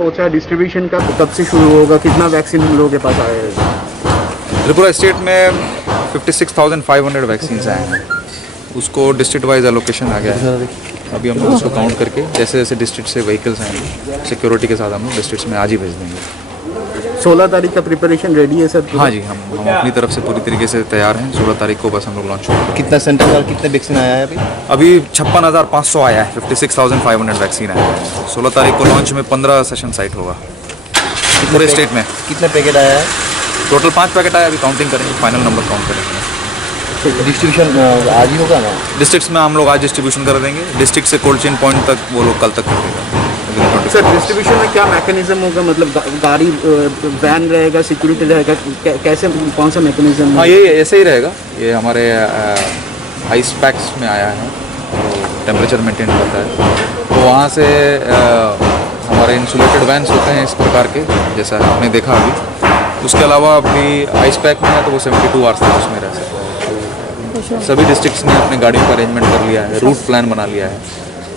पहुंचा है डिस्ट्रीब्यूशन का, कब से शुरू होगा, कितना वैक्सीन हम लोगों के पास आया है? त्रिपुरा स्टेट में 56,500 वैक्सीन आए हैं। उसको डिस्ट्रिक्ट वाइज एलोकेशन आ गया है। अभी हम लोग उसको काउंट करके जैसे जैसे डिस्ट्रिक्ट से व्हीकल्स आएंगे सिक्योरिटी के साथ हम लोग डिस्ट्रिक्ट में आज ही भेज देंगे। 16 तारीख का प्रिपरेशन रेडी है सर? हाँ जी, हम अपनी तरफ से पूरी तरीके से तैयार हैं। 16 तारीख को बस हम लोग लॉन्च होगा। कितना सेंटर और कितने वैक्सीन आया है अभी? अभी 56,500 आया है, 56,500 वैक्सीन आया है। 16 तारीख को लॉन्च में 15 सेशन साइट होगा पूरे स्टेट में। कितने पैकेट आया है? टोटल 5 पैकेट आया, अभी काउंटिंग करेंगे, फाइनल नंबर काउंट करेंगे। डिस्ट्रीब्यूशन आज ही होगा ना? डिस्ट्रिक्ट्स में हम लोग आज डिस्ट्रीब्यूशन कर देंगे। डिस्ट्रिक्ट से कोल्ड चेन पॉइंट तक वो लोग कल तक कर देगा। सर डिस्ट्रीब्यूशन में क्या मैकेनिज्म होगा, मतलब गाड़ी वैन रहेगा, सिक्योरिटी रहेगा, कैसे, कौन सा मैकेनिज्म? हाँ, ये ऐसे ही रहेगा। ये हमारे आइस पैक्स में आया है, तो टेम्परेचर मेंटेन करता है। तो वहाँ से हमारे इंसुलेटेड वैन्स होते हैं इस प्रकार के, जैसा आपने देखा अभी। उसके अलावा अभी आइस पैक में है तो वो 72 आवर्स तक उसमें रह सकता है। तो सभी डिस्ट्रिक्ट्स ने अपने गाड़ियों का अरेंजमेंट कर लिया है, रूट प्लान बना लिया है।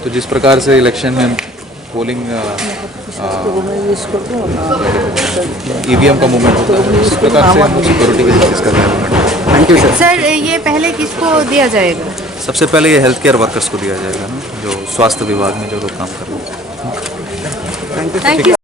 तो जिस प्रकार से इलेक्शन में पोलिंग ईवीएम का मूवमेंट होता है, उसी प्रकार से हम सिक्योरिटी की कोशिश कर रहे हैं। Thank you sir. सर ये पहले किसको दिया जाएगा? सबसे पहले ये हेल्थ केयर वर्कर्स को दिया जाएगा ना, जो स्वास्थ्य विभाग में जो लोग काम कर रहे हैं। Thank you.